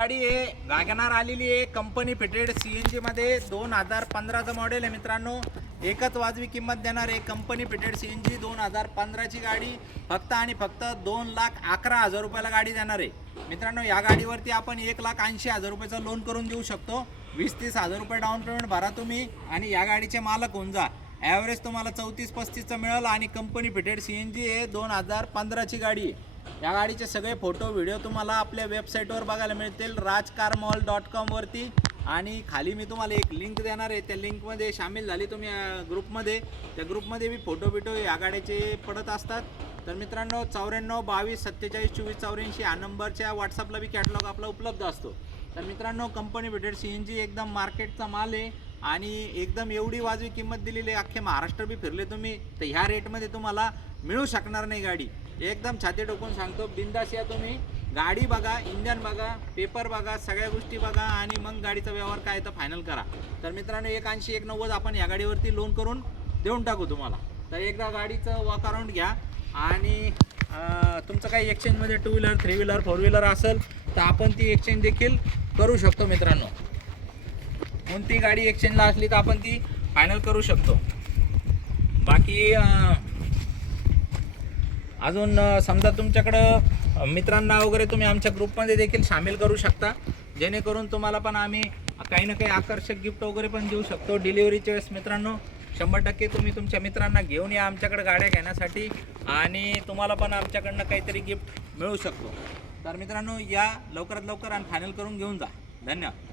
गाडी आहे वॅगनार आलेली आहे कंपनी फिटेड CNG मध्ये 2015चं मॉडेल आहे मित्रांनो। एकच वाजवी किंमत देणार आहे कंपनी फिटेड CNG 2015ची गाडी फक्त आणि फक्त 2,11,000 रुपयाला गाडी देणार आहे मित्रांनो। या गाडीवरती आपण 1,80,000 रुपयाचं लोन करून देऊ शकतो। 20-30 हजार रुपये डाऊन पेमेंट भरा तुम्ही आणि या गाडीचे मालक होऊन जा। ॲव्हरेज तुम्हाला 34-35चं मिळेल आणि कंपनी फिटेड CNG आहे 2015ची गाडी आहे। या गाडीचे सगळे फोटो व्हिडिओ तुम्हाला आपल्या वेबसाईटवर बघायला मिळतील rajcarmall.com वरती। आणि खाली मी तुम्हाला एक लिंक देणार आहे, त्या लिंकमध्ये सामील झाली तुम्ही ग्रुपमध्ये, त्या ग्रुपमध्ये मी फोटो बिटो या गाड्याचे पडत असतात। तर मित्रांनो 94 22 47 24 84 या नंबरच्या व्हॉट्सअपला बी कॅटलॉग आपला उपलब्ध असतो। तर मित्रांनो कंपनी फिटेड CNG एकदम मार्केटचा माल आहे आणि एकदम एवढी वाजवी किंमत दिलेली आहे। अख्खे महाराष्ट्र बी फिरले तुम्ही तर ह्या रेटमध्ये तुम्हाला मिळू शकणार नाही गाडी। एकदम छाती ठोकून सांगतो, बिंदास या तुम्ही, गाडी बघा, इंजन बघा, पेपर बघा, सगळ्या गोष्टी बघा आणि मग गाडीचा व्यवहार काय तर फायनल करा। तर मित्रांनो 180-190 आपण या गाडीवरती लोन करून देऊन टाकू तुम्हाला। तर एकदा गाडीचं वॉक अराउंड घ्या आणि तुमचं काही एक्सचेंजमध्ये 2 व्हीलर 3 व्हीलर 4 व्हीलर असेल तर आपण ती एक्सचेंज देखील करू शकतो मित्रांनो। कोणती गाडी एक्सचेंजला असली तर आपण ती फायनल करू शकतो। बाकी अजून समजा तुमच्याकडं मित्रांना वगैरे तुम्ही आमच्या ग्रुपमध्ये देखील सामील करू शकता, जेणेकरून तुम्हाला पण आम्ही काही ना काही आकर्षक गिफ्ट वगैरे पण देऊ शकतो डिलिव्हरीच्या वेळेस। मित्रांनो 100% तुम्ही तुमच्या मित्रांना घेऊन या आमच्याकडे गाड्या घेण्यासाठी आणि तुम्हाला पण आमच्याकडनं काहीतरी गिफ्ट मिळू शकतो। तर मित्रांनो या लवकरात लवकर आणि फायनल करून घेऊन जा। धन्यवाद।